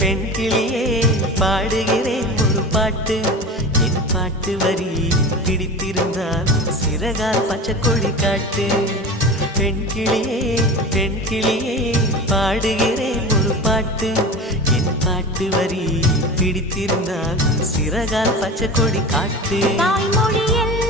பெண் கிளியே பாடுகிறேன் ஒரு பாட்டு. என் பாட்டு வரி பிடித்திருந்தால் சிறகால் பச்சை கொடி காட்டு. பெண் கிளியே பாடுகிறேன் ஒரு பாட்டு. என் பாட்டு வரி பிடித்திருந்தால் சிறகால் பச்சை கொடி காட்டு. தாய்மொழியில்